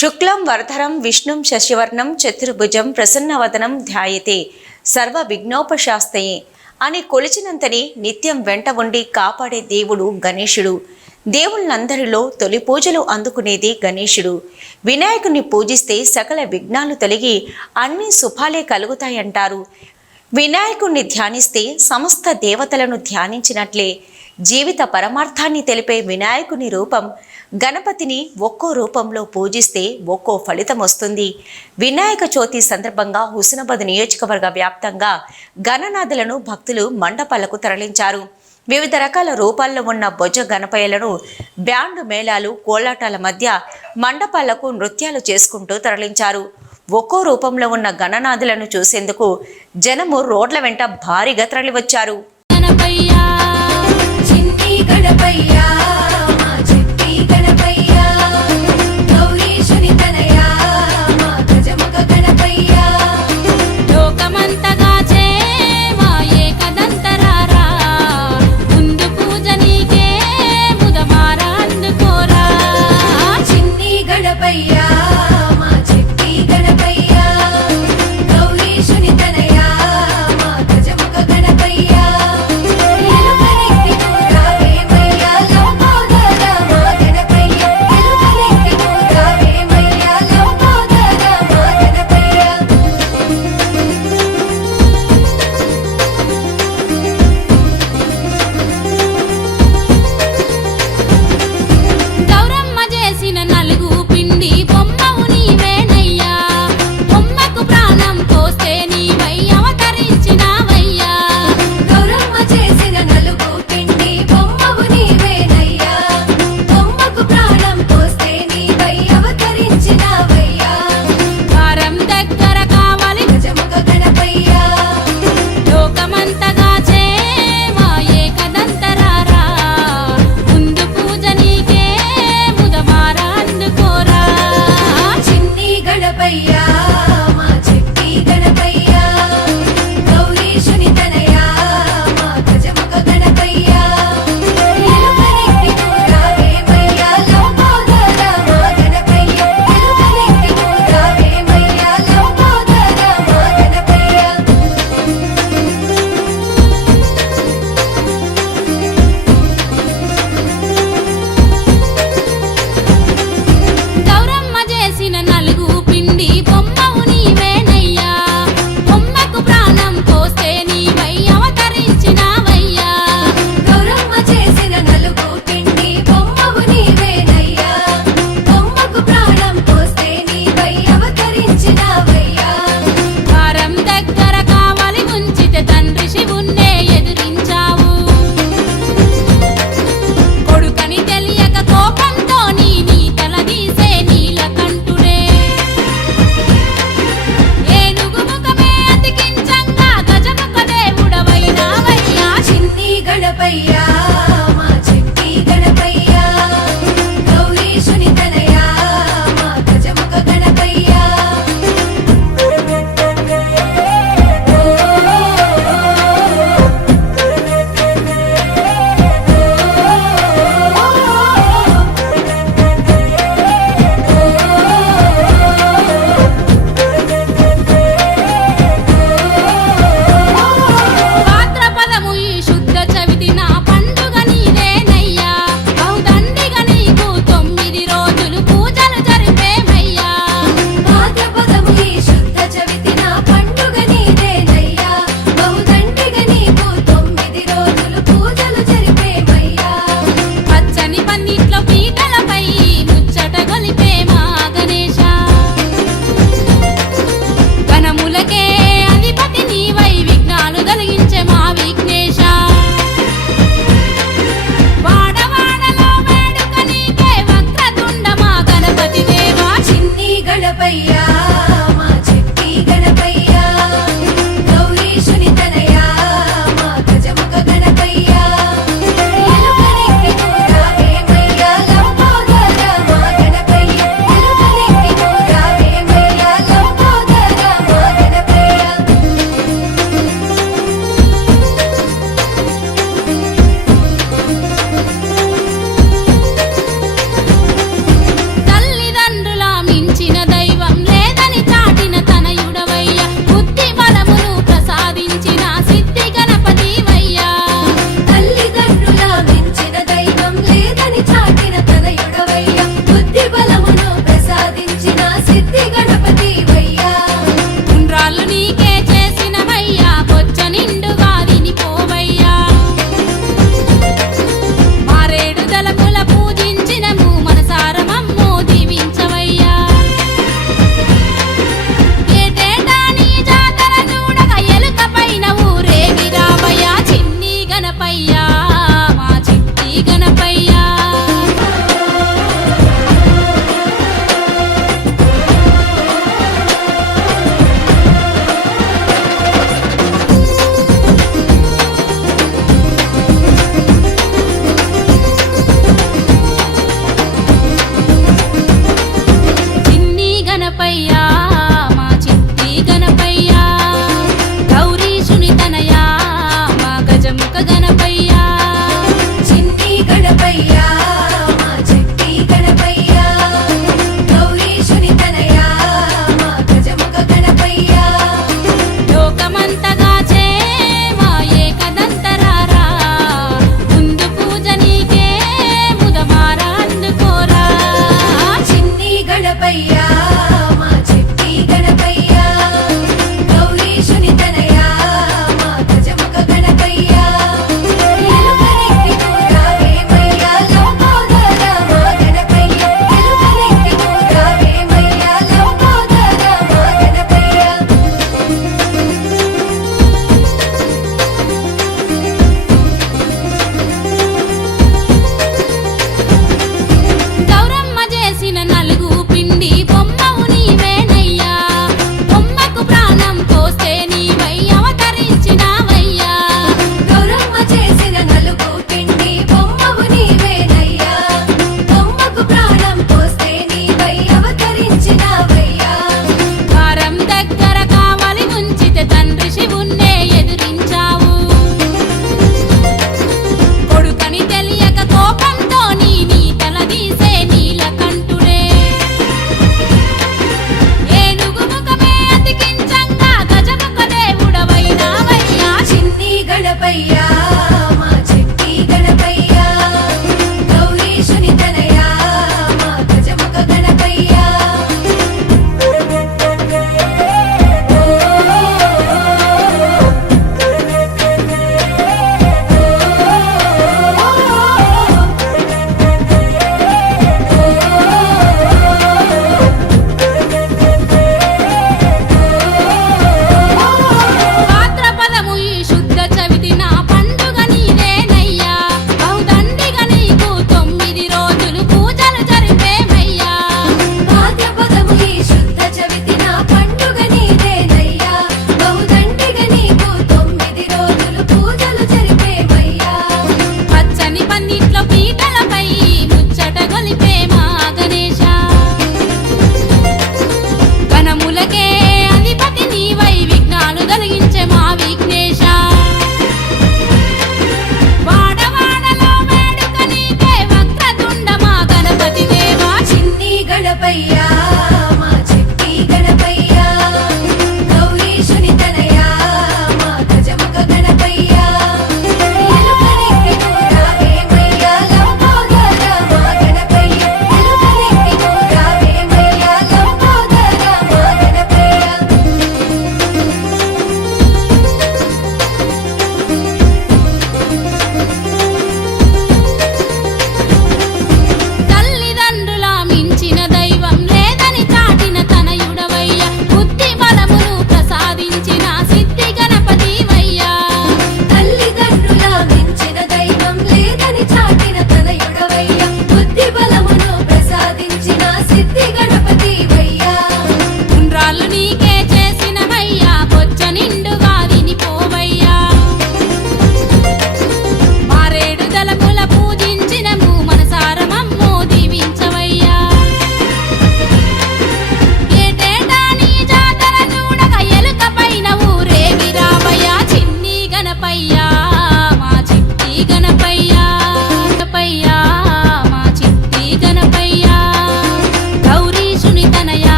శుక్లం వరధరం విష్ణుం శశివర్ణం చతుర్భుజం ప్రసన్నవదనం ధ్యాయతే. సర్వ విఘ్నోపశాస్తయే. అని కొలిచినంతని నిత్యం వెంట ఉండి కాపాడే దేవుడు గణేశుడు. దేవుళ్ళందరిలో తొలి పూజలు అందుకునేది గణేశుడు. వినాయకుని పూజిస్తే సకల విఘ్నాలు తొలగి అన్ని శుభాలే కలుగుతాయంటారు. వినాయకుణ్ణి ధ్యానిస్తే సమస్త దేవతలను ధ్యానించినట్లే జీవిత పరమార్థాన్ని తెలిపే వినాయకుని రూపం. గణపతిని ఒక్కో రూపంలో పూజిస్తే ఒక్కో ఫలితం వస్తుంది. వినాయక చవితి సందర్భంగా హుస్నాబాద్ నియోజకవర్గ వ్యాప్తంగా గణనాథులను భక్తులు మండపాలకు తరలించారు. వివిధ రకాల రూపాల్లో ఉన్న భుజ గణపయ్యలను బ్యాండ్ మేళాలు కోలాటాల మధ్య మండపాలకు నృత్యాలు చేసుకుంటూ తరలించారు. ఒక్కో రూపంలో ఉన్న గణనాథులను చూసేందుకు జనము రోడ్ల వెంట భారీగా తరలివచ్చారు గణపయ్యా.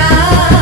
Yeah.